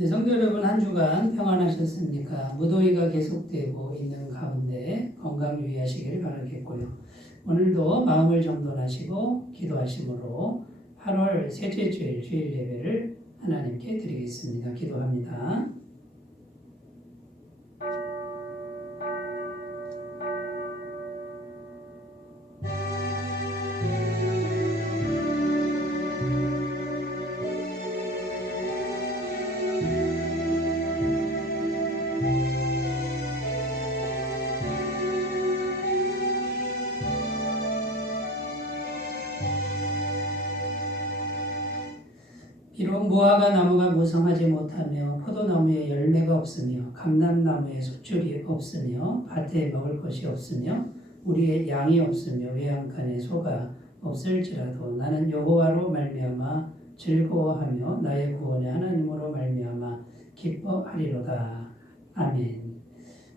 네, 성도 여러분, 한 주간 평안하셨습니까? 무더위가 계속되고 있는 가운데 건강 유의하시기를 바라겠고요. 오늘도 마음을 정돈하시고 기도하심으로 8월 셋째 주일 주일 예배를 하나님께 드리겠습니다. 기도합니다. 비록 무화과 나무가 무성하지 못하며 포도나무에 열매가 없으며 감람나무에 숫줄이 없으며 밭에 먹을 것이 없으며 우리의 양이 없으며 외양간에 소가 없을지라도 나는 여호와로 말미암아 즐거워하며 나의 구원의 하나님으로 말미암아 기뻐하리로다. 아멘.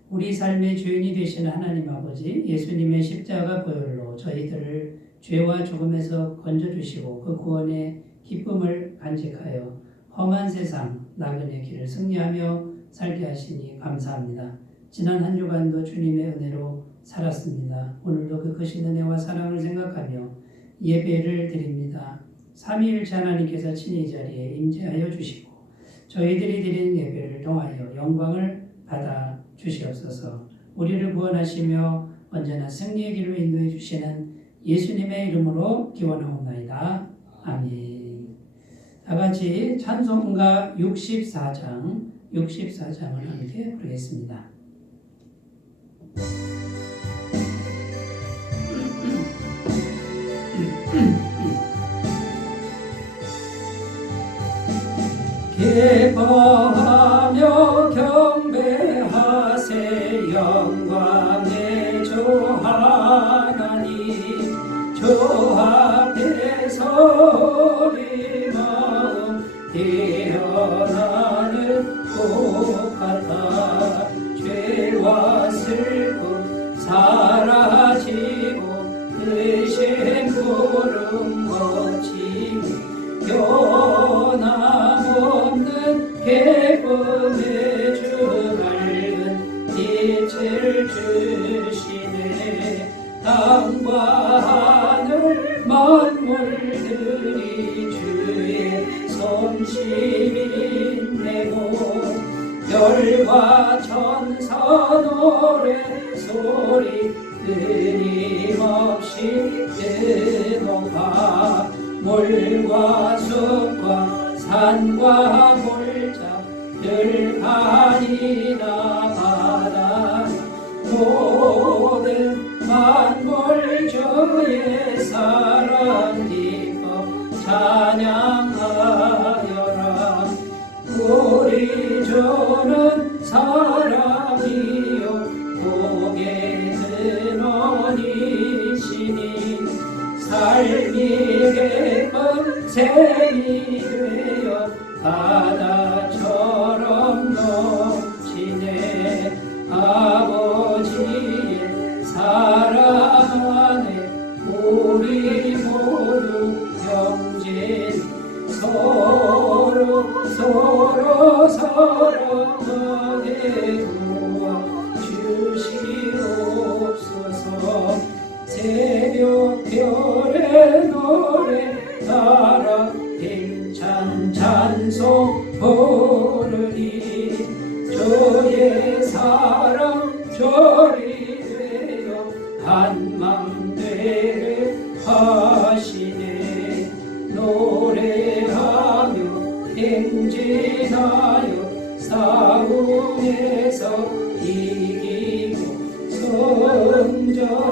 우리 삶의 주인이 되시는 하나님 아버지, 예수님의 십자가 보혈로 저희들을 죄와 죽음에서 건져주시고 그 구원의 기쁨을 간직하여 험한 세상 나그네 길을 승리하며 살게 하시니 감사합니다. 지난 한 주간도 주님의 은혜로 살았습니다. 오늘도 그 크신 은혜와 사랑을 생각하며 예배를 드립니다. 삼위일체 하나님께서 친히 이 자리에 임재하여 주시고 저희들이 드리는 예배를 통하여 영광을 받아 주시옵소서. 우리를 구원하시며 언제나 승리의 길로 인도해 주시는 예수님의 이름으로 기원하옵나이다. 아멘. 다 같이 찬송가 64장을 함께 부르겠습니다. 기뻐하며 경배하세 영광의 주 하나님 주 앞에 서리 마음 깨어나는 꽃 같아 죄와 슬픔 사라지고 크신 구름 거치니 변함없는 기쁨의 주 밝은 빛을 주시네. 땅과 하늘 만물들이 주의 솜씨를 내고 별과 천사 노래 소리 끊임없이 뜨거워 물과 숲과 산과 골짜 들판이나 바다 모든 만물 주의 사랑 기뻐 찬양하여라. 우리 주는 사랑이요 복의 근원이시니 삶이 깊은 샘이 되어 바다처럼 넘치네. 아버지의 사랑 안에 우리 모두 형제 서로 사랑하게 도와주시옵소서. 새벽 별의 노래 따라 힘찬 찬송 부르니 주의 사랑 절이 되어 한맘 되게 하시네. 노래하며 행진하여 싸움에서 이기고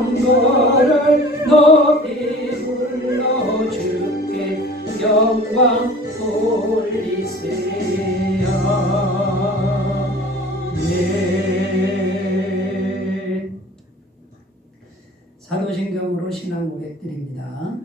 성전거를 높이 불러 주께 영광 돌리세요. 네. 사도신경으로 신앙 고백드립니다.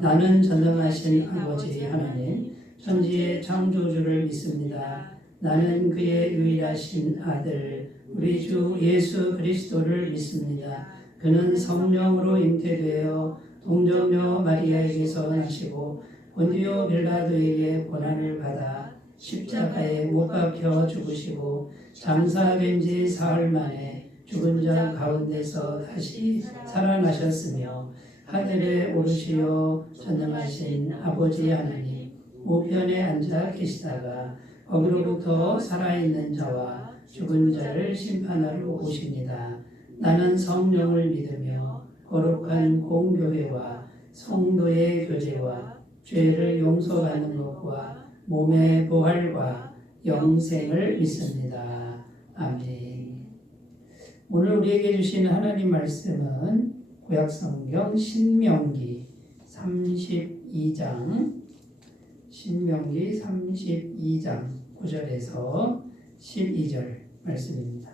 나는 전능하신 아버지 하나님 천지의 창조주를 믿습니다. 나는 그의 유일하신 아들 우리 주 예수 그리스도를 믿습니다. 그는 성령으로 잉태되어 동정녀 마리아에게서 나시고 본디오 빌라도에게 고난을 받아 십자가에 못 박혀 죽으시고 장사된 지 사흘 만에 죽은 자 가운데서 다시 살아나셨으며 하늘에 오르시어 전능하신 아버지 하나님 우편에 앉아 계시다가 거기로부터 살아있는 자와 죽은 자를 심판하러 오십니다. 나는 성령을 믿으며 거룩한 공교회와 성도의 교제와 죄를 용서받는 것과 몸의 부활과 영생을 믿습니다. 아멘. 오늘 우리에게 주시는 하나님 말씀은 구약성경 신명기 32장 9절에서 12절 말씀입니다.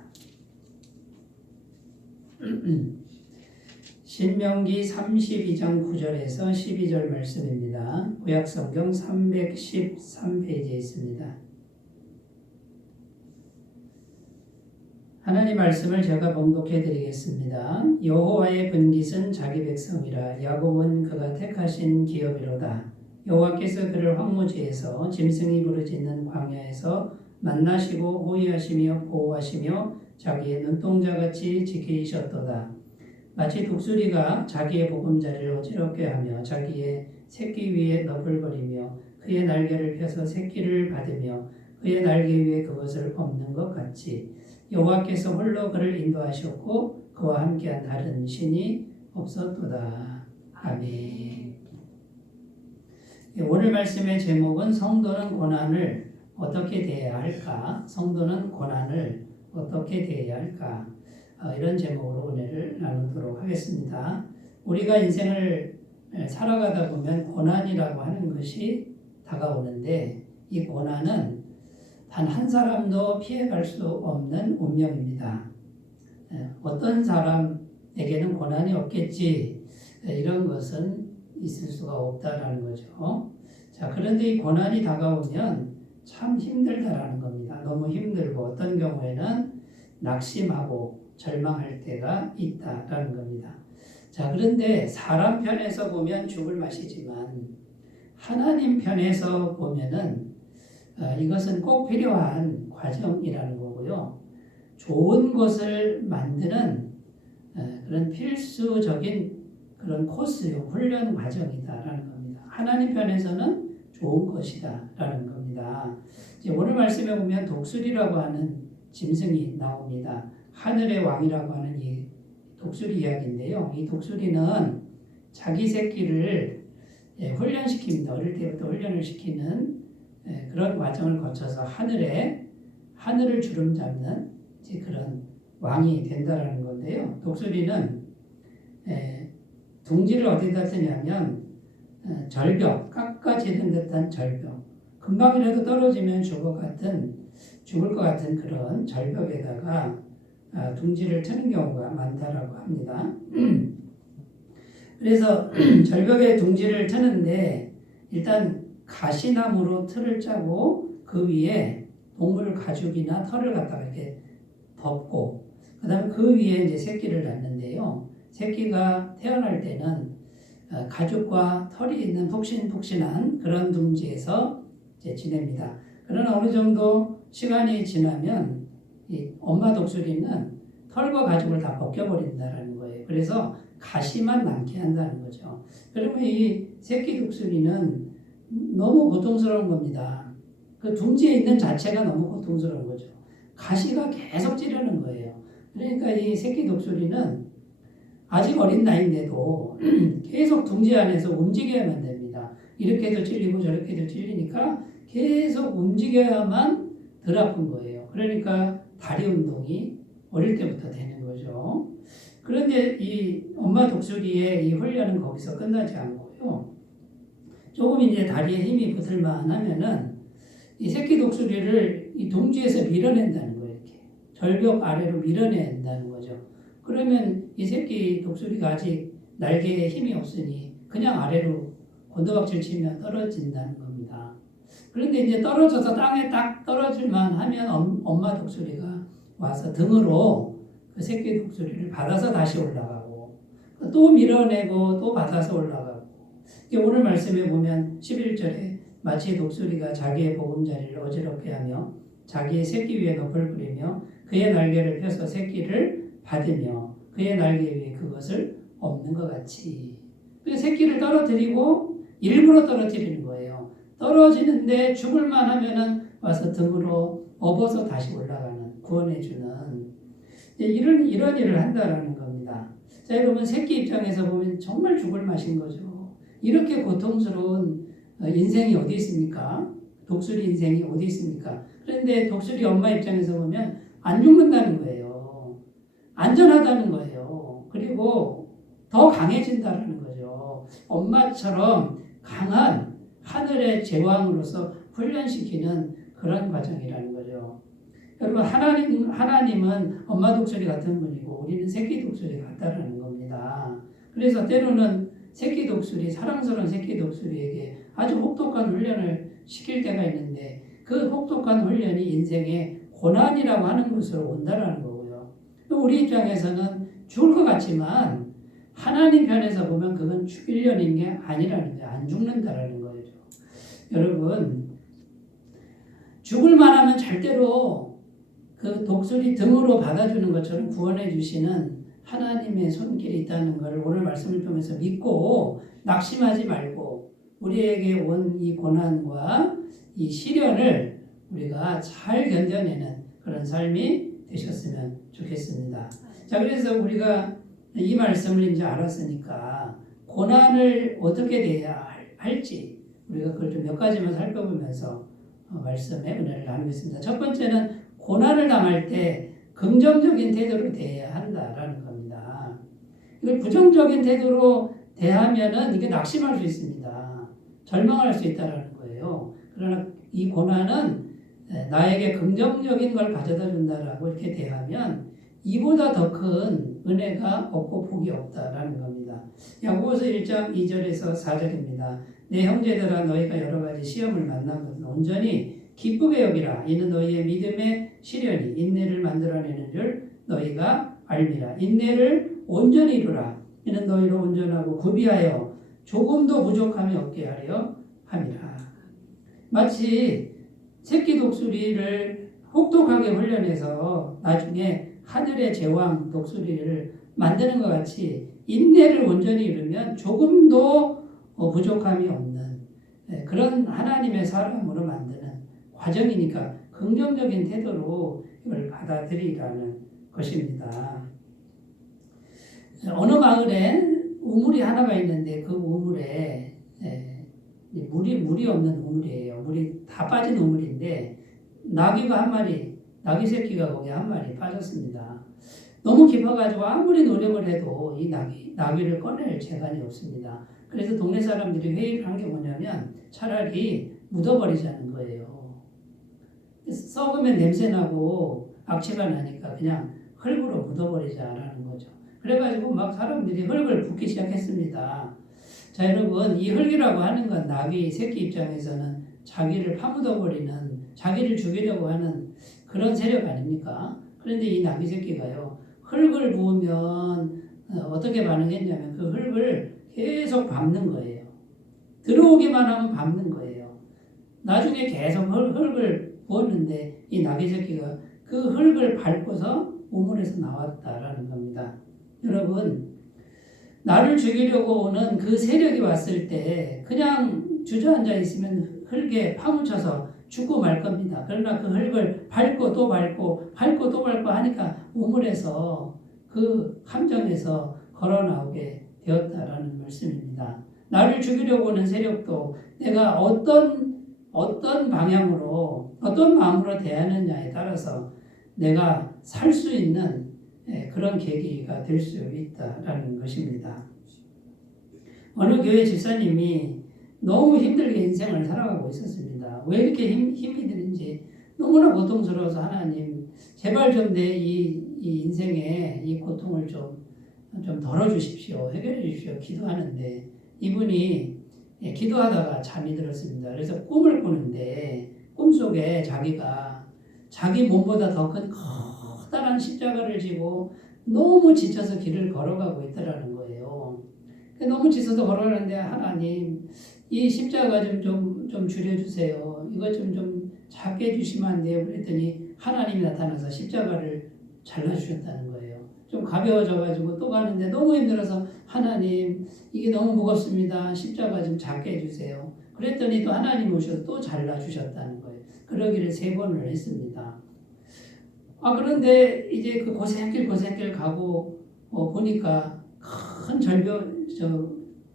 신명기 32장 9절에서 12절 말씀입니다. 구약성경 313페이지에 있습니다. 하나님 말씀을 제가 봉독해 드리겠습니다. 여호와의 분깃은 자기 백성이라 야곱은 그가 택하신 기업이로다. 여호와께서 그를 황무지에서 짐승이 부르짖는 광야에서 만나시고 호위하시며 보호하시며 자기의 눈동자같이 지키셨도다. 마치 독수리가 자기의 보금자리를 어지럽게 하며 자기의 새끼 위에 너풀거리며 그의 날개를 펴서 새끼를 받으며 그의 날개 위에 그것을 엎는 것 같이 여호와께서 홀로 그를 인도하셨고 그와 함께한 다른 신이 없었도다. 아멘. 오늘 말씀의 제목은 성도는 고난을 어떻게 대해야 할까? 성도는 고난을 어떻게 대해야 할까? 이런 제목으로 은혜를 나누도록 하겠습니다. 우리가 인생을 살아가다 보면 고난이라고 하는 것이 다가오는데 이 고난은 단 한 사람도 피해갈 수 없는 운명입니다. 어떤 사람에게는 고난이 없겠지 이런 것은 있을 수가 없다라는 거죠. 자, 그런데 이 고난이 다가오면 참 힘들다라는 겁니다. 너무 힘들고 어떤 경우에는 낙심하고 절망할 때가 있다라는 겁니다. 자, 그런데 사람 편에서 보면 죽을 맛이지만 하나님 편에서 보면은 이것은 꼭 필요한 과정이라는 거고요. 좋은 것을 만드는 그런 필수적인 그런 코스요, 훈련 과정이다라는 겁니다. 하나님 편에서는 좋은 것이다라는 겁니다. 이제 오늘 말씀에 보면 독수리라고 하는 짐승이 나옵니다. 하늘의 왕이라고 하는 이 독수리 이야기인데요. 이 독수리는 자기 새끼를 훈련시킵니다. 어릴 때부터 훈련을 시키는 그런 과정을 거쳐서 하늘을 주름잡는 그런 왕이 된다라는 건데요. 독수리는 둥지를 어디다 쓰냐면 절벽, 깎아지는 듯한 절벽, 금방이라도 떨어지면 죽을 것 같은 그런 절벽에다가 둥지를 트는 경우가 많다라고 합니다. 그래서 절벽에 둥지를 트는데 일단 가시나무로 틀을 짜고 그 위에 동물 가죽이나 털을 갖다가 이렇게 덮고 그다음에 그 위에 이제 새끼를 낳는데요. 새끼가 태어날 때는 가죽과 털이 있는 폭신폭신한 그런 둥지에서 이제 지냅니다. 그러나 어느 정도 시간이 지나면 이 엄마 독수리는 털과 가죽을 다 벗겨버린다라는 거예요. 그래서 가시만 남게 한다는 거죠. 그러면 이 새끼 독수리는 너무 고통스러운 겁니다. 그 둥지에 있는 자체가 너무 고통스러운 거죠. 가시가 계속 찌르는 거예요. 그러니까 이 새끼 독수리는 아직 어린 나이인데도 계속 둥지 안에서 움직여야만 됩니다. 이렇게도 찔리고 저렇게도 찔리니까 계속 움직여야만 덜 아픈 거예요. 그러니까 다리 운동이 어릴 때부터 되는 거죠. 그런데 이 엄마 독수리의 이 훈련은 거기서 끝나지 않고요. 조금 이제 다리에 힘이 붙을만 하면은 이 새끼 독수리를 이 둥지에서 밀어낸다는 거예요. 이렇게 절벽 아래로 밀어낸다는 거죠. 그러면 이 새끼 독수리가 아직 날개에 힘이 없으니 그냥 아래로 곤두박질 치면 떨어진다는 겁니다. 그런데 이제 떨어져서 땅에 딱 떨어질만 하면 엄마 독수리가 와서 등으로 그 새끼 독수리를 받아서 다시 올라가고 또 밀어내고 또 받아서 올라가고 오늘 말씀에 보면 11절에 마치 독수리가 자기의 보금자리를 어지럽게 하며 자기의 새끼 위에 넋을 그리며 그의 날개를 펴서 새끼를 받으며 그의 날개 위에 그것을 엎는 것 같이. 그 새끼를 떨어뜨리고 일부러 떨어뜨리는 거예요. 떨어지는데 죽을만 하면은 와서 등으로 업어서 다시 올라가는, 구원해주는 이런 일을 한다라는 겁니다. 자, 여러분 새끼 입장에서 보면 정말 죽을 맛인 거죠. 이렇게 고통스러운 인생이 어디 있습니까? 독수리 인생이 어디 있습니까? 그런데 독수리 엄마 입장에서 보면 안 죽는다는 거예요. 안전하다는 거예요. 그리고 더 강해진다는 거죠. 엄마처럼 강한 하늘의 제왕으로서 훈련시키는 그런 과정이라는 거죠. 여러분 하나님은 엄마 독수리 같은 분이고 우리는 새끼 독수리 같다라는 겁니다. 그래서 때로는 새끼 독수리, 사랑스러운 새끼 독수리에게 아주 혹독한 훈련을 시킬 때가 있는데 그 혹독한 훈련이 인생의 고난이라고 하는 것으로 온다라는 거고요. 우리 입장에서는 죽을 것 같지만 하나님 편에서 보면 그건 죽이려는 게 아니라는 거예요. 안 죽는다라는 거죠. 여러분 죽을 만하면 절대로 그 독수리 등으로 받아주는 것처럼 구원해 주시는 하나님의 손길이 있다는 것을 오늘 말씀을 통해서 믿고 낙심하지 말고 우리에게 온 이 고난과 이 시련을 우리가 잘 견뎌내는 그런 삶이 되셨으면 좋겠습니다. 자, 그래서 우리가 이 말씀을 이제 알았으니까 고난을 어떻게 대해야 할지 우리가 그걸 좀 몇 가지만 살펴보면서 말씀의 은혜를 나누겠습니다. 첫 번째는 고난을 당할 때 긍정적인 태도로 대해야 한다라는 겁니다. 이걸 부정적인 태도로 대하면은 이게 낙심할 수 있습니다. 절망할 수 있다라는 거예요. 그러나 이 고난은 나에게 긍정적인 걸 가져다 준다라고 이렇게 대하면 이보다 더 큰 은혜가 없고 복이 없다라는 겁니다. 야고보서 1장 2절에서 4절입니다. 내 형제들아 너희가 여러 가지 시험을 만난 것은 온전히 기쁘게 여기라. 이는 너희의 믿음의 시련이 인내를 만들어내는 줄 너희가 알미라. 인내를 온전히 이루라. 이는 너희를 온전하고 구비하여 조금도 부족함이 없게 하려 함이라. 마치 새끼 독수리를 혹독하게 훈련해서 나중에 하늘의 제왕 독수리를 만드는 것 같이 인내를 온전히 이루면 조금도 부족함이 없는 그런 하나님의 사람으로 만드는 과정이니까 긍정적인 태도로 이걸 받아들이라는 것입니다. 어느 마을에 우물이 하나가 있는데 그 우물에 물이 없는 우물이에요. 물이 다 빠진 우물인데 나귀가 한 마리, 나귀 새끼가 거기 한 마리 빠졌습니다. 너무 깊어가지고 아무리 노력을 해도 이 나귀를 꺼낼 재간이 없습니다. 그래서 동네 사람들이 회의를 한 게 뭐냐면 차라리 묻어버리자는 거예요. 썩으면 냄새나고 악취가 나니까 그냥 흙으로 묻어버리자라는 거죠. 그래가지고 막 사람들이 흙을 붓기 시작했습니다. 자, 여러분, 이 흙이라고 하는 건 나귀 새끼 입장에서는 자기를 파묻어버리는, 자기를 죽이려고 하는 그런 세력 아닙니까? 그런데 이 나귀 새끼가요, 흙을 부으면 어떻게 반응했냐면 그 흙을 계속 밟는 거예요. 들어오기만 하면 밟는 거예요. 나중에 계속 흙을 부었는데 이 나귀 새끼가 그 흙을 밟고서 우물에서 나왔다라는 겁니다. 여러분, 나를 죽이려고 오는 그 세력이 왔을 때 그냥 주저앉아 있으면 흙에 파묻혀서 죽고 말 겁니다. 그러나 그 흙을 밟고 또 밟고 밟고 또 밟고 하니까 우물에서 그 함정에서 걸어 나오게 되었다라는 말씀입니다. 나를 죽이려고 오는 세력도 내가 어떤 방향으로 어떤 마음으로 대하느냐에 따라서 내가 살 수 있는 그런 계기가 될 수 있다라는 것입니다. 어느 교회 집사님이 너무 힘들게 인생을 살아가고 있었습니다. 왜 이렇게 힘이 드는지 너무나 고통스러워서 하나님 제발 좀 내 이 인생의 이 고통을 좀 덜어주십시오. 해결해 주십시오. 기도하는데 이분이 기도하다가 잠이 들었습니다. 그래서 꿈을 꾸는데 꿈속에 자기가 자기 몸보다 더 큰 커다란 십자가를 지고 너무 지쳐서 길을 걸어가고 있더라는 거예요. 너무 지쳐서 걸어가는데 하나님 이 십자가 좀 줄여주세요. 이것 좀 작게 해주시면 안 돼요. 그랬더니 하나님이 나타나서 십자가를 잘라주셨다는 거예요. 좀 가벼워져가지고 또 가는데 너무 힘들어서 하나님 이게 너무 무겁습니다. 십자가 좀 작게 해주세요. 그랬더니 또 하나님 오셔서 또 잘라주셨다는 거예요. 그러기를 3번을 했습니다. 그런데 이제 그 고생길 가고 보니까 큰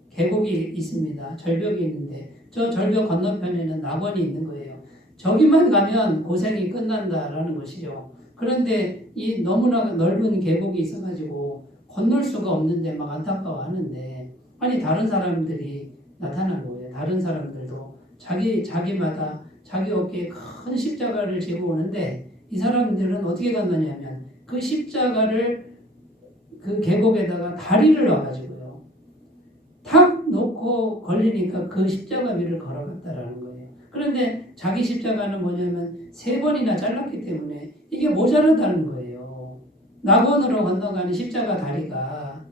계곡이 있습니다. 절벽이 있는데 저 절벽 건너편에는 낙원이 있는 거예요. 저기만 가면 고생이 끝난다라는 것이죠. 그런데 이 너무나 넓은 계곡이 있어가지고 건널 수가 없는데 막 안타까워하는데 아니 다른 사람들이 나타난 거예요. 다른 사람들도 자기마다 자기 어깨에 큰 십자가를 지고 오는데 이 사람들은 어떻게 건너냐면 그 십자가를 그 계곡에다가 다리를 놔가지고요. 탁 놓고 걸리니까 그 십자가 위를 걸어갔다라는 거예요. 그런데 자기 십자가는 뭐냐면 3번이나 잘랐기 때문에 이게 모자라다는 거예요. 낙원으로 건너가는 십자가 다리가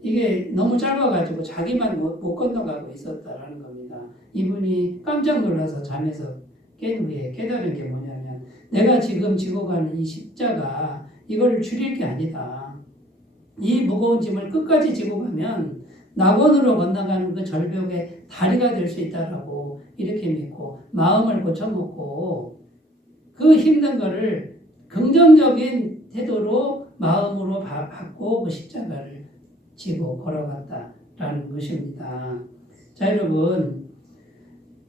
이게 너무 짧아가지고 자기만 못 건너가고 있었다라는 겁니다. 이분이 깜짝 놀라서 잠에서 깬 후에 깨달은 게 뭐냐면 내가 지금 지고 가는 이 십자가 이걸 줄일 게 아니다. 이 무거운 짐을 끝까지 지고 가면 낙원으로 건너가는 그 절벽의 다리가 될 수 있다라고 이렇게 믿고 마음을 고쳐먹고 그 힘든 거를 긍정적인 태도로 마음으로 받고 그 십자가를 지고 걸어갔다라는 것입니다. 자, 여러분,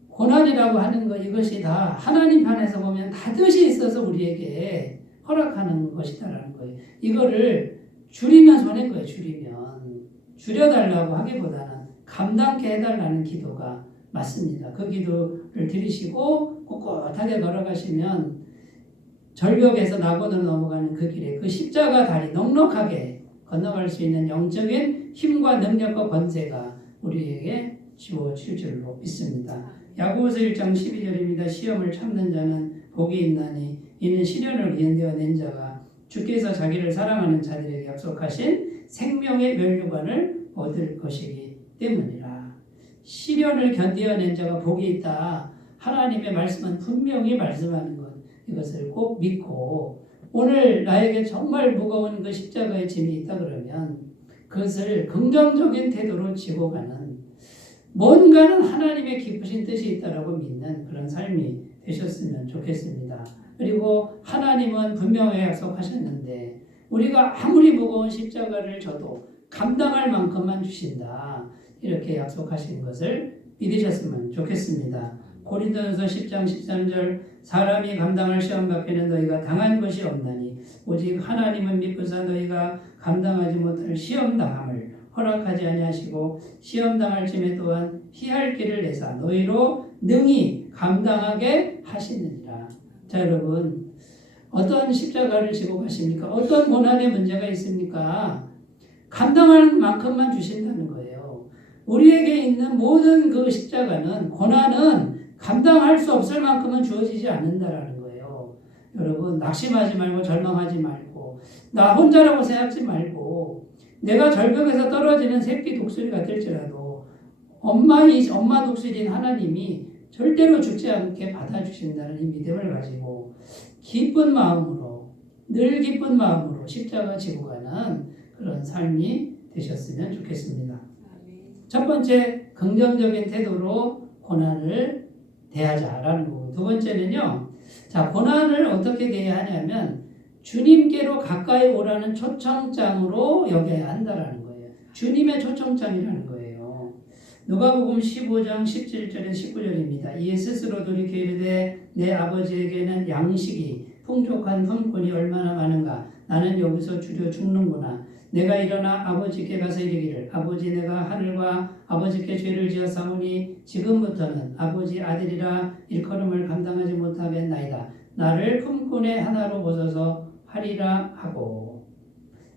고난이라고 하는 것 이것이 다 하나님 편에서 보면 다 뜻이 있어서 우리에게 허락하는 것이다라는 거예요. 이거를 줄이면 손해인 거예요. 줄여달라고 하기보다는 감당케 해달라는 기도가 맞습니다. 그 기도를 들으시고 꼿꼿하게 걸어가시면 절벽에서 낙원으로 넘어가는 그 길에 그 십자가 다리 넉넉하게 건너갈 수 있는 영적인 힘과 능력과 권세가 우리에게 주어질 줄로 믿습니다. 야고보서 1장 12절입니다. 시험을 참는 자는 복이 있나니 이는 시련을 견뎌낸 자가 주께서 자기를 사랑하는 자들에게 약속하신 생명의 면류관을 얻을 것이기 때문이라. 시련을 견뎌낸 자가 복이 있다. 하나님의 말씀은 분명히 말씀하는 것, 이것을 꼭 믿고 오늘 나에게 정말 무거운 그 십자가의 짐이 있다 그러면 그것을 긍정적인 태도로 지고 가는 뭔가는 하나님의 기쁘신 뜻이 있다라고 믿는 그런 삶이 되셨으면 좋겠습니다. 그리고 하나님은 분명히 약속하셨는데 우리가 아무리 무거운 십자가를 져도 감당할 만큼만 주신다. 이렇게 약속하신 것을 믿으셨으면 좋겠습니다. 고린도전서 10장 13절 사람이 감당할 시험 밖에는 너희가 당한 것이 없나니 오직 하나님은 믿고사 너희가 감당하지 못할 시험 당함을 허락하지 아니하시고 시험 당할 쯤에 또한 피할 길을 내사 너희로 능히 감당하게 하시느니라. 자, 여러분, 어떤 십자가를 지고 가십니까? 어떤 고난의 문제가 있습니까? 감당할 만큼만 주신다는 거예요. 우리에게 있는 모든 그 십자가는 고난은 감당할 수 없을 만큼은 주어지지 않는다라는 거예요. 여러분, 낙심하지 말고 절망하지 말고 나 혼자라고 생각하지 말고 내가 절벽에서 떨어지는 새끼 독수리가 될지라도 엄마 독수리인 하나님이 절대로 죽지 않게 받아주신다는 이 믿음을 가지고 기쁜 마음으로 늘 기쁜 마음으로 십자가 지고 가는 그런 삶이 되셨으면 좋겠습니다. 첫 번째, 긍정적인 태도로 고난을 대하자라는 거고, 두 번째는요, 자, 고난을 어떻게 대해야 하냐면 주님께로 가까이 오라는 초청장으로 여겨야 한다라는 거예요. 주님의 초청장이라는 거예요. 누가복음 15장 17절에 19절입니다. 이에 스스로 돌이켜 이르되 내 아버지에게는 양식이 풍족한 품꾼이 얼마나 많은가. 나는 여기서 주려 죽는구나. 내가 일어나 아버지께 가서 이르기를 아버지 내가 하늘과 아버지께 죄를 지었사오니 지금부터는 아버지 아들이라 일컬음을 감당하지 못하겠나이다. 나를 품꾼의 하나로 보소서 하리라 하고.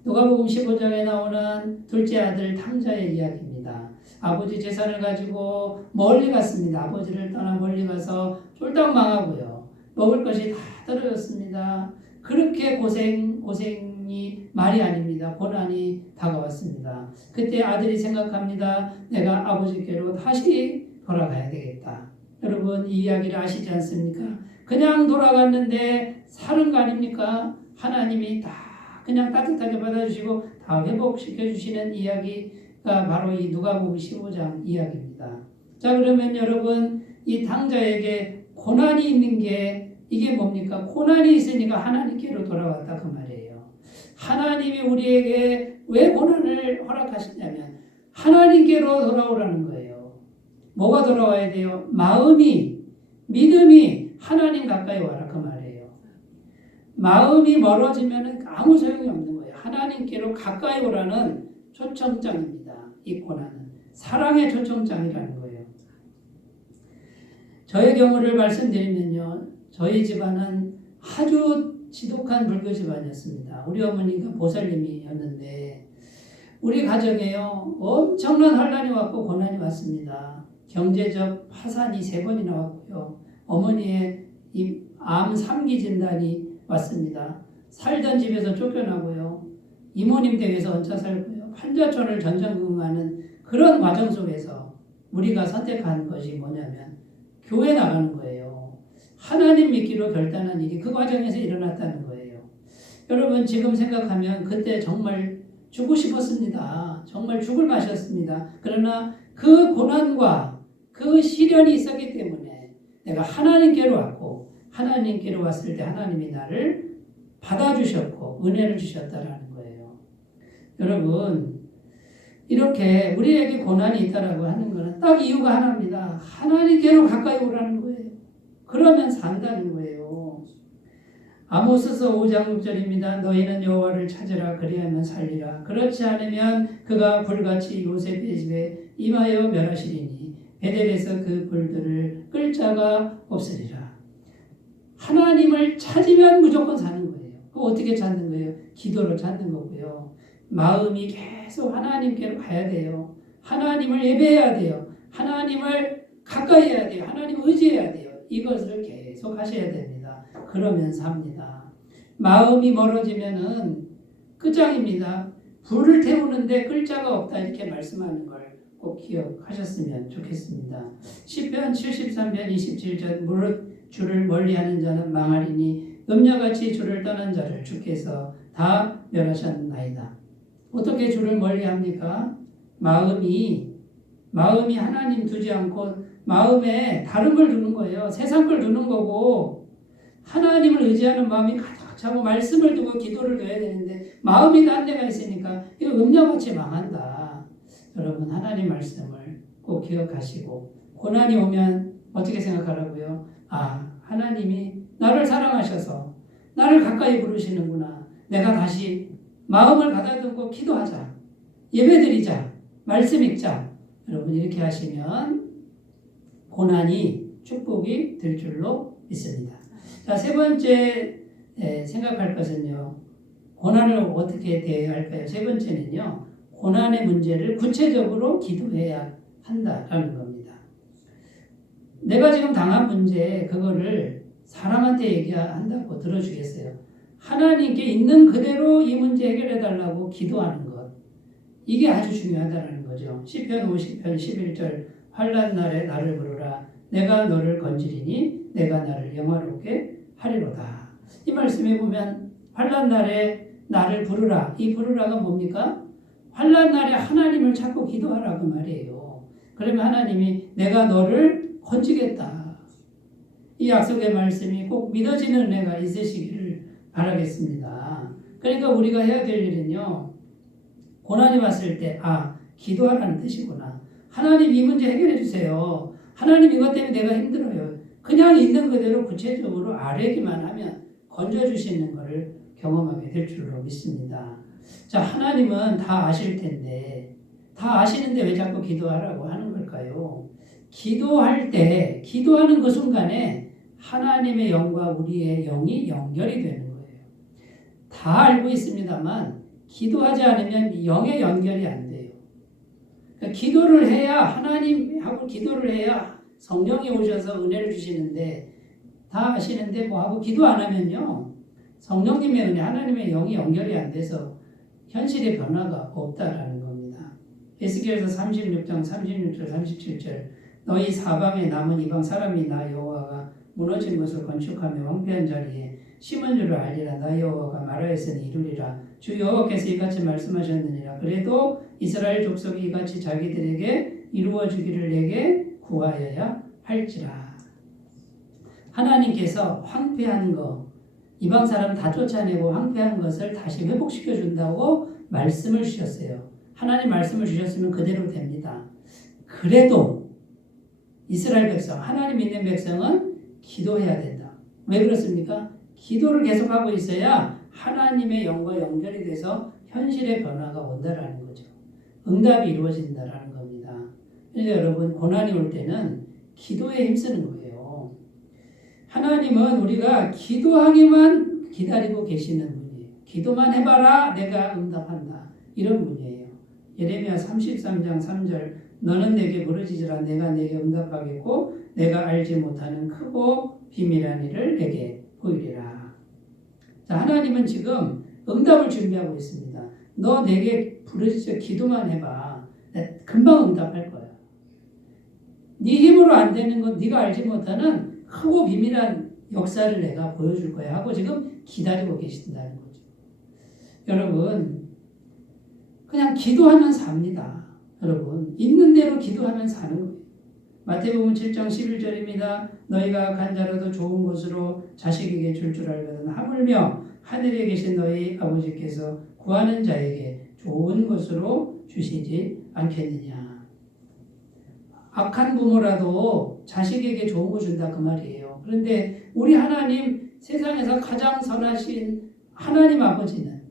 누가복음 15장에 나오는 둘째 아들 탕자의 이야기입니다. 아버지 재산을 가지고 멀리 갔습니다. 아버지를 떠나 멀리 가서 쫄딱 망하고요. 먹을 것이 다 떨어졌습니다. 그렇게 고생이 말이 아닙니다. 고난이 다가왔습니다. 그때 아들이 생각합니다. 내가 아버지께로 다시 돌아가야 되겠다. 여러분 이 이야기를 아시지 않습니까? 그냥 돌아갔는데 사는 거 아닙니까? 하나님이 다 그냥 따뜻하게 받아주시고 다 회복시켜주시는 이야기가 바로 이 누가복음 15장 이야기입니다. 자, 그러면 여러분 이 탕자에게 고난이 있는 게 이게 뭡니까? 고난이 있으니까 하나님께로 돌아왔다 그 말이에요. 하나님이 우리에게 왜 고난을 허락하시냐면 하나님께로 돌아오라는 거예요. 뭐가 돌아와야 돼요? 마음이, 믿음이 하나님 가까이 와라 그 말이에요. 마음이 멀어지면 아무 소용이 없는 거예요. 하나님께로 가까이 오라는 초청장입니다. 이 고난은 사랑의 초청장이라는 거예요. 저의 경우를 말씀드리면요, 저희 집안은 아주 지독한 불교 집안이었습니다. 우리 어머니가 보살님이었는데 우리 가정에요 엄청난 환란이 왔고 고난이 왔습니다. 경제적 파산이 3번이나 왔고요. 어머니의 이 암 3기 진단이 왔습니다. 살던 집에서 쫓겨나고요. 이모님 댁에서 얹혀 살고요. 환자촌을 전전긍긍하는 그런 과정 속에서 우리가 선택한 것이 뭐냐면 교회 나가는 거예요. 하나님 믿기로 결단한 일이 그 과정에서 일어났다는 거예요. 여러분 지금 생각하면 그때 정말 죽고 싶었습니다. 정말 죽을 맛이었습니다. 그러나 그 고난과 그 시련이 있었기 때문에 내가 하나님께로 왔고 하나님께로 왔을 때 하나님이 나를 받아주셨고 은혜를 주셨다라는 거예요. 여러분 이렇게 우리에게 고난이 있다라고 하는 것은 딱 이유가 하나입니다. 하나님께로 가까이 오라는 거예요. 그러면 산다는 거예요. 아모스서 5장 6절입니다. 너희는 여호와를 찾으라 그리하면 살리라. 그렇지 않으면 그가 불같이 요셉의 집에 임하여 멸하시리니 베델에서 그 불들을 끌 자가 없으리라. 하나님을 찾으면 무조건 사는 거예요. 그거 어떻게 찾는 거예요? 기도로 찾는 거고요. 마음이 계속 하나님께로 가야 돼요. 하나님을 예배해야 돼요. 하나님을 가까이 해야 돼요. 하나님을 의지해야 돼요. 이것을 계속 하셔야 됩니다. 그러면 삽니다. 마음이 멀어지면은 끝장입니다. 불을 태우는데 끌 자가 없다 이렇게 말씀하는 걸 꼭 기억하셨으면 좋겠습니다. 시편 73편 27절 무릇 주를 멀리하는 자는 망하리니 음녀같이 주를 떠난 자를 주께서 다 멸하셨나이다. 어떻게 주를 멀리합니까? 마음이 하나님 두지 않고 마음에 다른 걸 두는 거예요. 세상 걸 두는 거고 하나님을 의지하는 마음이 가득 차고 말씀을 두고 기도를 둬야 되는데 마음이 딴 데가 있으니까 이거 음녀같이 망한다. 여러분 하나님 말씀을 꼭 기억하시고 고난이 오면 어떻게 생각하라고요? 아, 하나님이 나를 사랑하셔서 나를 가까이 부르시는구나. 내가 다시 마음을 가다듬고 기도하자. 예배드리자. 말씀 읽자. 여러분 이렇게 하시면 고난이 축복이 될 줄로 믿습니다. 자, 3번째 생각할 것은요. 고난을 어떻게 대해야 할까요? 3번째는요. 고난의 문제를 구체적으로 기도해야 한다라는 겁니다. 내가 지금 당한 문제 그거를 사람한테 얘기한다고 들어주겠어요? 하나님께 있는 그대로 이 문제 해결해 달라고 기도하는 것. 이게 아주 중요하다는 거죠. 시편 50편 11절 환난 날에 나를 부르라. 내가 너를 건지리니 내가 나를 영화롭게 하리로다. 이 말씀에 보면 환난 날에 나를 부르라. 이 부르라가 뭡니까? 환난 날에 하나님을 찾고 기도하라 그 말이에요. 그러면 하나님이 내가 너를 건지겠다. 이 약속의 말씀이 꼭 믿어지는 은혜가 있으시기를 바라겠습니다. 그러니까 우리가 해야 될 일은요. 고난이 왔을 때 기도하라는 뜻이구나. 하나님 이 문제 해결해 주세요. 하나님 이것 때문에 내가 힘들어요. 그냥 있는 그대로 구체적으로 아뢰기만 하면 건져주시는 것을 경험하게 될 줄로 믿습니다. 자, 하나님은 다 아실 텐데 다 아시는데 왜 자꾸 기도하라고 하는 걸까요? 기도할 때 기도하는 그 순간에 하나님의 영과 우리의 영이 연결이 되는 거예요. 다 알고 있습니다만 기도하지 않으면 영의 연결이 안 돼요. 그러니까 기도를 해야 하나님하고 기도를 해야 성령이 오셔서 은혜를 주시는데 다 아시는데 하고 기도 안 하면요. 성령님의 은혜, 하나님의 영이 연결이 안 돼서 현실의 변화가 없다라는 겁니다. 에스겔서 36장 36절 37절 너희 사방에 남은 이방 사람이 나 여호와가 무너진 것을 건축하며 황폐한 자리에 심은 줄을 알리라. 나 여호와가 말하였으니 이루리라. 주 여호와께서 이같이 말씀하셨느니라. 그래도 이스라엘 족속이 이같이 자기들에게 이루어 주기를 내게 구하여야 할지라. 하나님께서 황폐한 거, 이방 사람 다 쫓아내고 황폐한 것을 다시 회복시켜 준다고 말씀을 주셨어요. 하나님 말씀을 주셨으면 그대로 됩니다. 그래도 이스라엘 백성, 하나님 믿는 백성은 기도해야 된다. 왜 그렇습니까? 기도를 계속하고 있어야 하나님의 영과 연결이 돼서 현실의 변화가 온다라는 거죠. 응답이 이루어진다라는 겁니다. 그러니까 여러분, 고난이 올 때는 기도에 힘쓰는 거예요. 하나님은 우리가 기도하기만 기다리고 계시는 분이에요. 기도만 해봐라, 내가 응답한다. 이런 분이에요. 예레미야 33장 3절, 너는 내게 부르짖으라, 내가 내게 응답하겠고 내가 알지 못하는 크고 비밀한 일을 내게 보이리라. 자, 하나님은 지금 응답을 준비하고 있습니다. 너 내게 부르짖어 기도만 해봐. 금방 응답할 거야. 네 힘으로 안 되는 건 네가 알지 못하는 크고 비밀한 역사를 내가 보여줄 거야 하고 지금 기다리고 계신다는 거죠. 여러분, 그냥 기도하면 삽니다. 여러분, 있는 대로 기도하면 사는 거예요. 마태복음 7장 11절입니다. 너희가 간 자라도 좋은 것으로 자식에게 줄 줄 알거든 하물며 하늘에 계신 너희 아버지께서 구하는 자에게 좋은 것으로 주시지 않겠느냐. 악한 부모라도 자식에게 좋은 거 준다 그 말이에요. 그런데 우리 하나님, 세상에서 가장 선하신 하나님 아버지는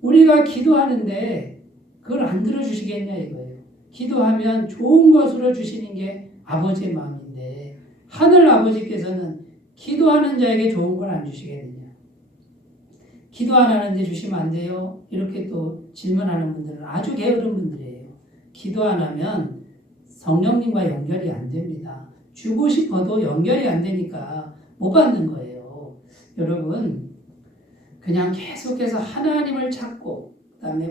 우리가 기도하는데 그걸 안 들어주시겠냐 이거예요. 기도하면 좋은 것으로 주시는 게 아버지의 마음인데 하늘 아버지께서는 기도하는 자에게 좋은 걸 안 주시겠느냐. 기도 안 하는데 주시면 안 돼요? 이렇게 또 질문하는 분들은 아주 게으른 분들이에요. 기도 안 하면 성령님과 연결이 안 됩니다. 주고 싶어도 연결이 안 되니까 못 받는 거예요. 여러분, 그냥 계속해서 하나님을 찾고 그다음에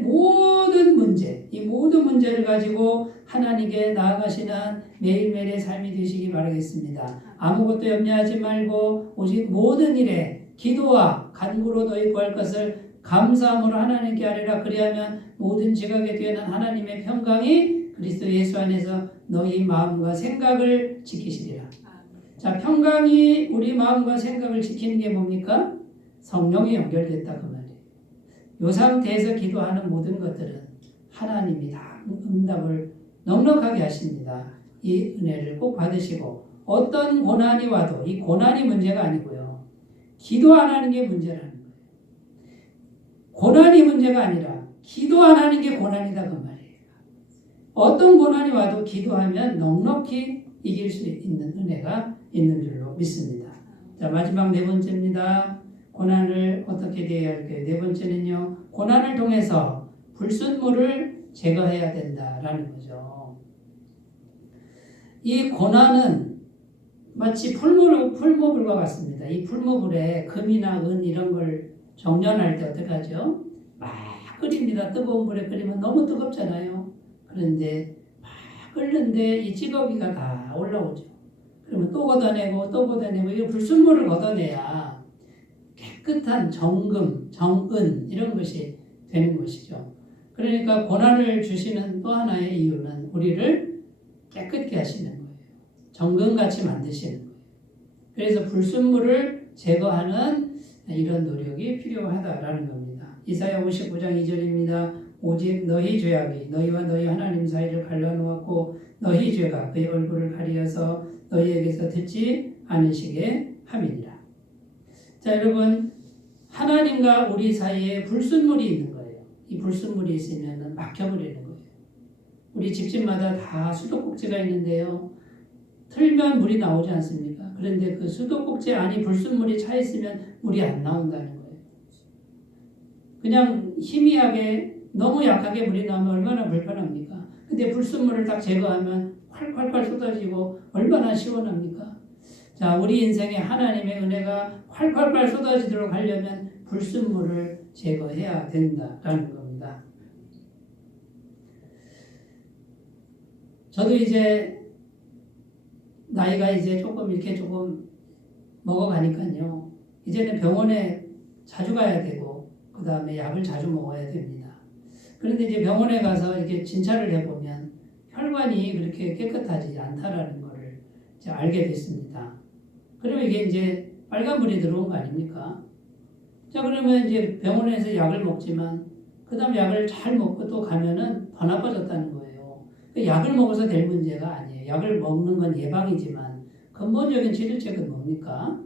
모든 문제, 이 모든 문제를 가지고 하나님께 나아가시는 매일매일의 삶이 되시기 바라겠습니다. 아무것도 염려하지 말고 오직 모든 일에 기도와 간구로 너희 구할 것을 감사함으로 하나님께 하리라. 그리하면 모든 지각에 뛰어난 하나님의 평강이 그리스도 예수 안에서 너희 마음과 생각을 지키시리라. 자, 평강이 우리 마음과 생각을 지키는 게 뭡니까? 성령이 연결됐다 그 말이에요. 이 상태에서 기도하는 모든 것들은 하나님이 다 응답을 넉넉하게 하십니다. 이 은혜를 꼭 받으시고 어떤 고난이 와도 이 고난이 문제가 아니고요. 기도 안 하는 게 문제라는 거예요. 고난이 문제가 아니라 기도 안 하는 게 고난이다 그 말이에요. 어떤 고난이 와도 기도하면 넉넉히 이길 수 있는 은혜가 있는 줄로 믿습니다. 자, 마지막 네 번째입니다. 고난을 어떻게 대해야 할까요? 네 번째는요, 고난을 통해서 불순물을 제거해야 된다라는 거죠. 이 고난은 마치 풀무불과 같습니다. 이 풀무불에 금이나 은 이런 걸 정련할 때 어떻게 하죠? 막 끓입니다. 뜨거운 물에 끓이면 너무 뜨겁잖아요. 그런데 막 끓는데 이 찌꺼기가 다 올라오죠. 그러면 또 걷어내고 또 걷어내고 이 불순물을 걷어내야 깨끗한 정금, 정은 이런 것이 되는 것이죠. 그러니까 고난을 주시는 또 하나의 이유는 우리를 깨끗게 하시는 거예요. 정금같이 만드시는 거예요. 그래서 불순물을 제거하는 이런 노력이 필요하다라는 겁니다. 이사야 59장 2절입니다. 오직 너희 죄악이 너희와 너희 하나님 사이를 갈라놓았고 너희 죄가 그의 얼굴을 가리어서 너희에게서 듣지 않으시게 함이니라. 자, 여러분, 하나님과 우리 사이에 불순물이 있는 거예요. 이 불순물이 있으면 막혀버리는 거예요. 우리 집집마다 다 수도꼭지가 있는데요. 틀면 물이 나오지 않습니까? 그런데 그 수도꼭지 안에 불순물이 차 있으면 물이 안 나온다는 거예요. 그냥 희미하게 너무 약하게 물이 나오면 얼마나 불편합니까? 근데 불순물을 딱 제거하면 콸콸콸 쏟아지고 얼마나 시원합니까? 자, 우리 인생에 하나님의 은혜가 콸콸콸 쏟아지도록 하려면 불순물을 제거해야 된다라는 겁니다. 저도 이제 나이가 이제 조금 이렇게 조금 먹어가니까요. 이제는 병원에 자주 가야 되고 그 다음에 약을 자주 먹어야 됩니다. 그런데 이제 병원에 가서 이렇게 진찰을 해보면 혈관이 그렇게 깨끗하지 않다라는 것을 이제 알게 됐습니다. 그러면 이게 이제 빨간불이 들어온 거 아닙니까? 자, 그러면 이제 병원에서 약을 먹지만 그 다음 약을 잘 먹고 또 가면은 더 나빠졌다는 거예요. 약을 먹어서 될 문제가 아니에요. 약을 먹는 건 예방이지만 근본적인 치료책은 뭡니까?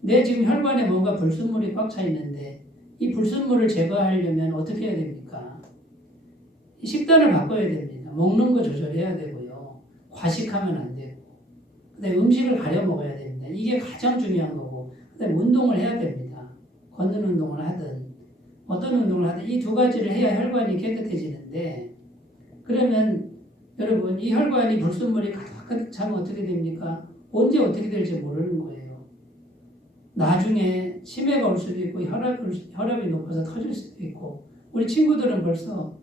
내 지금 혈관에 뭔가 불순물이 꽉 차 있는데 이 불순물을 제거하려면 어떻게 해야 됩니까? 식단을 바꿔야 됩니다. 먹는 거 조절해야 되고요. 과식하면 안 되고 그다음에 음식을 가려 먹어야 됩니다. 이게 가장 중요한 거고 그다음에 운동을 해야 됩니다. 걷는 운동을 하든 어떤 운동을 하든 이 두 가지를 해야 혈관이 깨끗해지는데 그러면 여러분 이 혈관이 불순물이 가득 차면 어떻게 됩니까? 언제 어떻게 될지 모르는 거예요. 나중에 치매가 올 수도 있고 혈압이 높아서 터질 수도 있고 우리 친구들은 벌써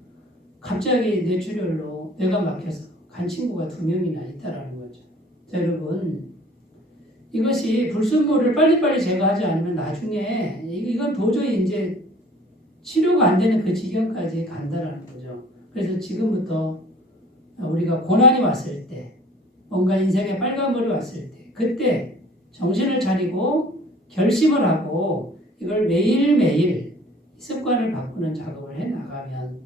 갑자기 뇌출혈로 뇌가 막혀서 간 친구가 2명이나 있다라는 거죠. 자, 여러분 이것이 불순물을 빨리빨리 제거하지 않으면 나중에 이건 도저히 이제 치료가 안 되는 그 지경까지 간다라는 거죠. 그래서 지금부터 우리가 고난이 왔을 때 뭔가 인생에 빨간불이 왔을 때 그때 정신을 차리고 결심을 하고 이걸 매일매일 습관을 바꾸는 작업을 해 나가면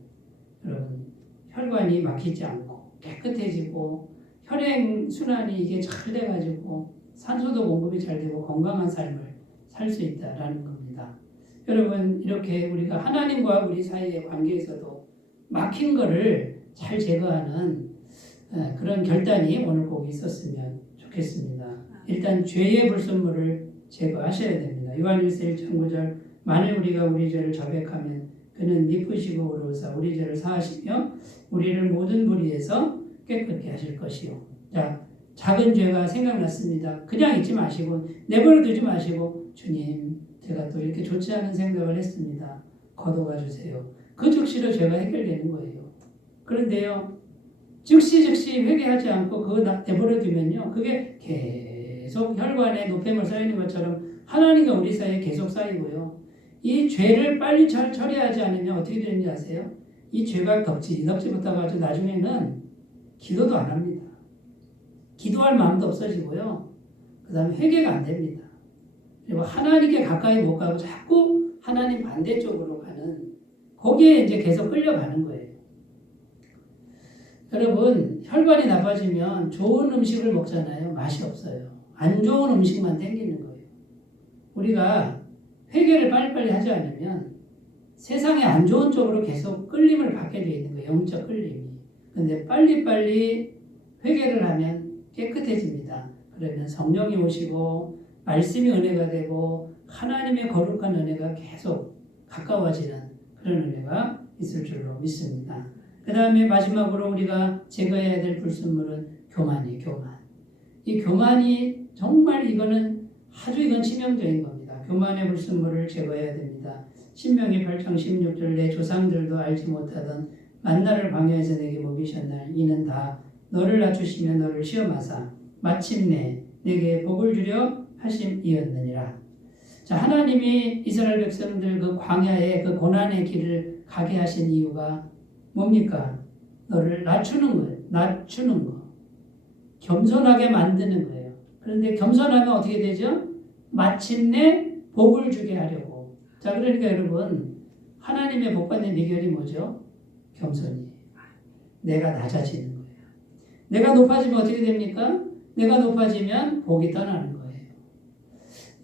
여러분 혈관이 막히지 않고 깨끗해지고 혈행 순환이 이게 잘 돼가지고 산소도 공급이 잘 되고 건강한 삶을 살 수 있다라는 겁니다. 여러분 이렇게 우리가 하나님과 우리 사이의 관계에서도 막힌 거를 잘 제거하는 그런 결단이 오늘 꼭 있었으면 좋겠습니다. 일단 죄의 불순물을 제거하셔야 됩니다. 요한일서 1장 9절 만일 우리가 우리 죄를 자백하면 그는 미쁘시고 의로우사 우리 죄를 사하시며 우리를 모든 불의에서 깨끗게 하실 것이요. 자, 작은 죄가 생각났습니다. 그냥 잊지 마시고 내버려 두지 마시고 주님 제가 또 이렇게 좋지 않은 생각을 했습니다. 거둬가 주세요. 그 즉시로 죄가 해결되는 거예요. 그런데요. 즉시 회개하지 않고 그거 내버려 두면요. 그게 계속 혈관에 노폐물 쌓이는 것처럼 하나님과 우리 사이에 계속 쌓이고요. 이 죄를 빨리 처리하지 않으면 어떻게 되는지 아세요? 이 죄가 덕지 못해가지고 나중에는 기도도 안 합니다. 기도할 마음도 없어지고요. 그 다음에 회개가 안 됩니다. 그리고 하나님께 가까이 못 가고 자꾸 하나님 반대쪽으로 가는 거기에 이제 계속 끌려가는 거예요. 여러분 혈관이 나빠지면 좋은 음식을 먹잖아요. 맛이 없어요. 안 좋은 음식만 땡기는 거예요. 우리가 회개를 빨리빨리 하지 않으면 세상에 안 좋은 쪽으로 계속 끌림을 받게 되어 있는 거예요. 영적 끌림이. 그런데 빨리빨리 회개를 하면 깨끗해집니다. 그러면 성령이 오시고 말씀이 은혜가 되고 하나님의 거룩한 은혜가 계속 가까워지는 그런 은혜가 있을 줄로 믿습니다. 그 다음에 마지막으로 우리가 제거해야 될 불순물은 교만이에요. 교만. 이 교만이 정말 이건 치명적인 겁니다. 교만의 불순물을 제거해야 됩니다. 신명기 8장 16절 내 조상들도 알지 못하던 만나를 광야에서 내게 먹이셨날 이는 다 너를 낮추시며 너를 시험하사 마침내 내게 복을 주려 하심이었느니라. 자, 하나님이 이스라엘 백성들 그 광야의 그 고난의 길을 가게 하신 이유가 뭡니까? 너를 낮추는 거예요. 낮추는 거. 겸손하게 만드는 거예요. 그런데 겸손하면 어떻게 되죠? 마침내 복을 주게 하려고. 자, 그러니까 여러분 하나님의 복받는 비결이 뭐죠? 겸손이에요. 내가 낮아지는 거예요. 내가 높아지면 어떻게 됩니까? 내가 높아지면 복이 떠나는 거예요.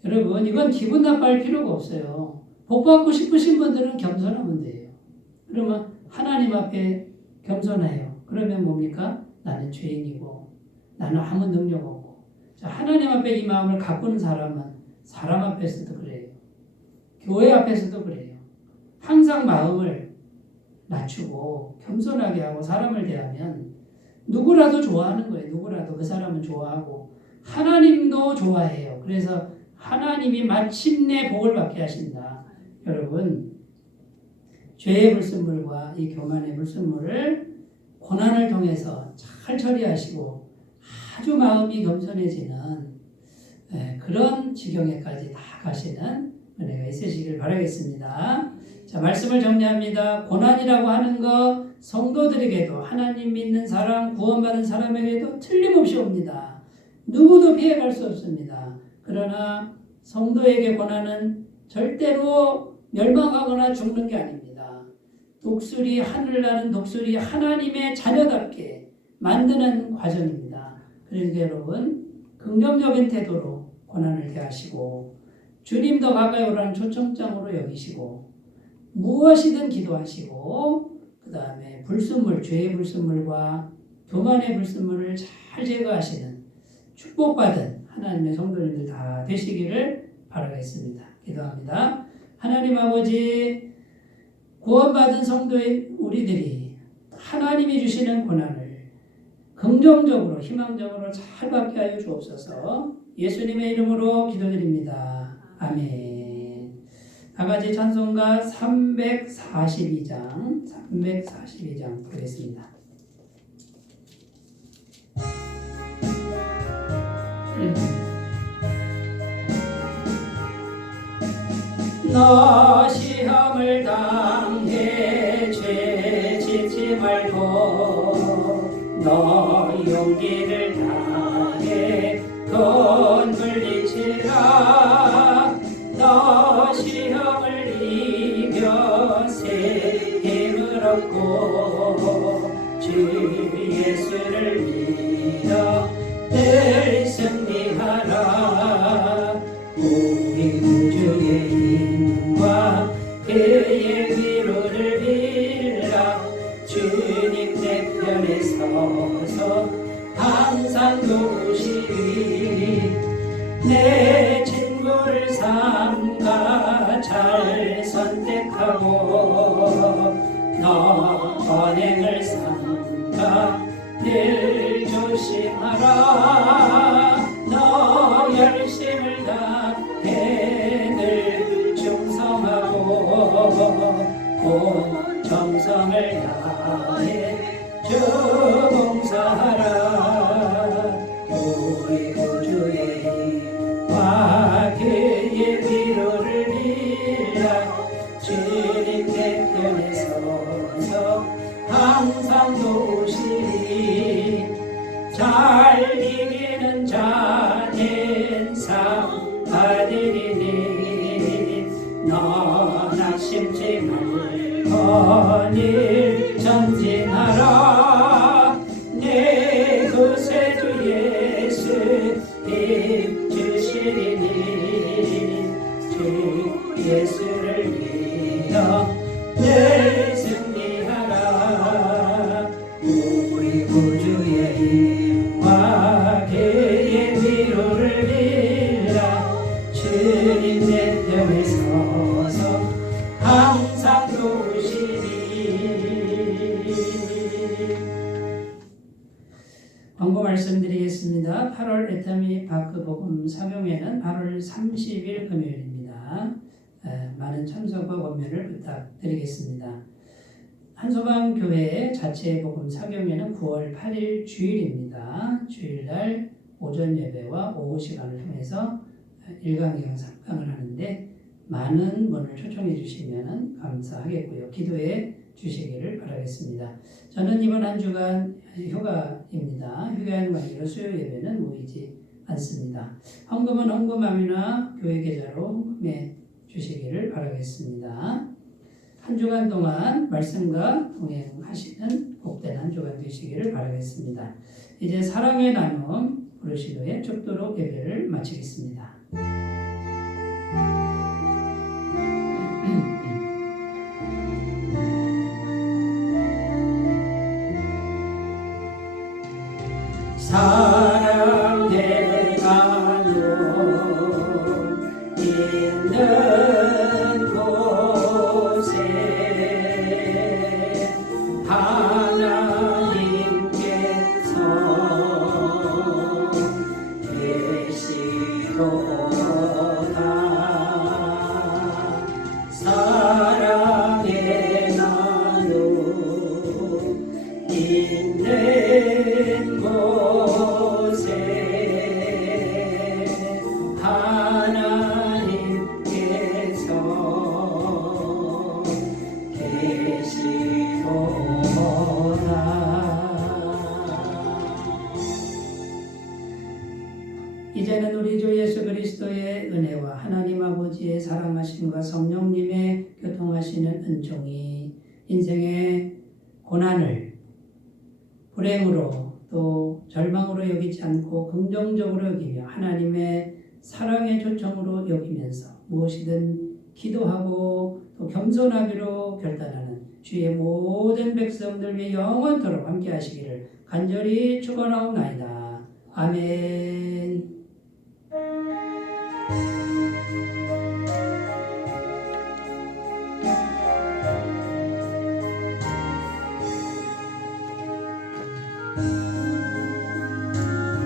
여러분 이건 기분 나빠할 필요가 없어요. 복 받고 싶으신 분들은 겸손하면 돼요. 그러면 하나님 앞에 겸손해요. 그러면 뭡니까? 나는 죄인이고 나는 아무 능력 없고. 자, 하나님 앞에 이 마음을 가꾸는 사람은 사람 앞에서도 그래요. 교회 앞에서도 그래요. 항상 마음을 낮추고 겸손하게 하고 사람을 대하면 누구라도 좋아하는 거예요. 누구라도 그 사람은 좋아하고 하나님도 좋아해요. 그래서 하나님이 마침내 복을 받게 하신다. 여러분 죄의 불순물과 이 교만의 불순물을 고난을 통해서 잘 처리하시고 아주 마음이 겸손해지는 그런 지경에까지 다 가시는 은혜가 있으시길 바라겠습니다. 자, 말씀을 정리합니다. 고난이라고 하는 것 성도들에게도 하나님 믿는 사람, 구원받은 사람에게도 틀림없이 옵니다. 누구도 피해갈 수 없습니다. 그러나 성도에게 고난은 절대로 멸망하거나 죽는 게 아닙니다. 독수리, 하늘 나는 독수리, 하나님의 자녀답게 만드는 과정입니다. 그러니까 여러분, 긍정적인 태도로 고난을 대하시고 주님 더 가까이 오라는 초청장으로 여기시고 무엇이든 기도하시고 그 다음에 불순물, 죄의 불순물과 교만의 불순물을 잘 제거하시는 축복받은 하나님의 성도님들 다 되시기를 바라겠습니다. 기도합니다. 하나님 아버지, 구원받은 성도인 우리들이 하나님이 주시는 고난을 긍정적으로 희망적으로 잘 받게 하여 주옵소서. 예수님의 이름으로 기도드립니다. 아멘. 다같이 찬송가 342장 보겠습니다. 너 시험을 당해 죄 짓지 말고 너 용기를 다해 돈 물리치라. 너 시험을 이겨 새 힘을 얻고 주 예수를 믿어 늘 승리하라. 우리 구주의 힘과 그의 위로를 빌라. 주님 내 편에 서서 항상 도우시리. 내 친구를 삼가 잘 선택하고 너 언행을 삼가 늘 조심하라. 너 열심을 다해 늘 충성하고 온 정성을 다해 주 봉사하라. 우리 구주의 힘과 그의 위로를 빌라. 주님 내 편에 서서 항상 도우시리. 잘 이기는 자는 상 받으리니 너 낙심치 말고 늘 전진하라. 내 구세주 예수 힘 주시리니 주 예수를 믿어 늘 승리하라. 우리 구주의 힘과 그의 위로를 빌라. 주님 내 편에 서서 항상 도우시리. 광고 말씀드리겠습니다. 8월 애터미 바크 복음 사경회는 8월 30일 금요일입니다. 많은 참석과 권면을 부탁드리겠습니다. 한소방 교회 자체 복음 사경회는 9월 8일 주일입니다. 주일날 오전 예배와 오후 시간을 통해서 1강, 2강, 3강을 하는데 많은 분을 초청해 주시면 감사하겠고요. 기도해 주시기를 바라겠습니다. 저는 이번 한 주간 휴가입니다. 휴가인 관계로 수요 예배는 모이지 않습니다. 헌금은 헌금함이나 교회 계좌로 헌금해 주시기를 바라겠습니다. 한 주간 동안 말씀과 동행하시는 복된 한 주간 되시기를 바라겠습니다. 이제 사랑의 나눔 부르시도의 축도로 예배를 마치겠습니다. 사랑의 나눔 있는 곳에 하나님께서 계시도다. 사랑의 나눔 있는 곳에 사랑하심과 성령님의 교통하시는 은총이 인생의 고난을 불행으로 또 절망으로 여기지 않고 긍정적으로 여기며 하나님의 사랑의 초청으로 여기면서 무엇이든 기도하고 또 겸손하기로 결단하는 주의 모든 백성들 위해 영원토록 함께 하시기를 간절히 축원하옵나이다. 아멘.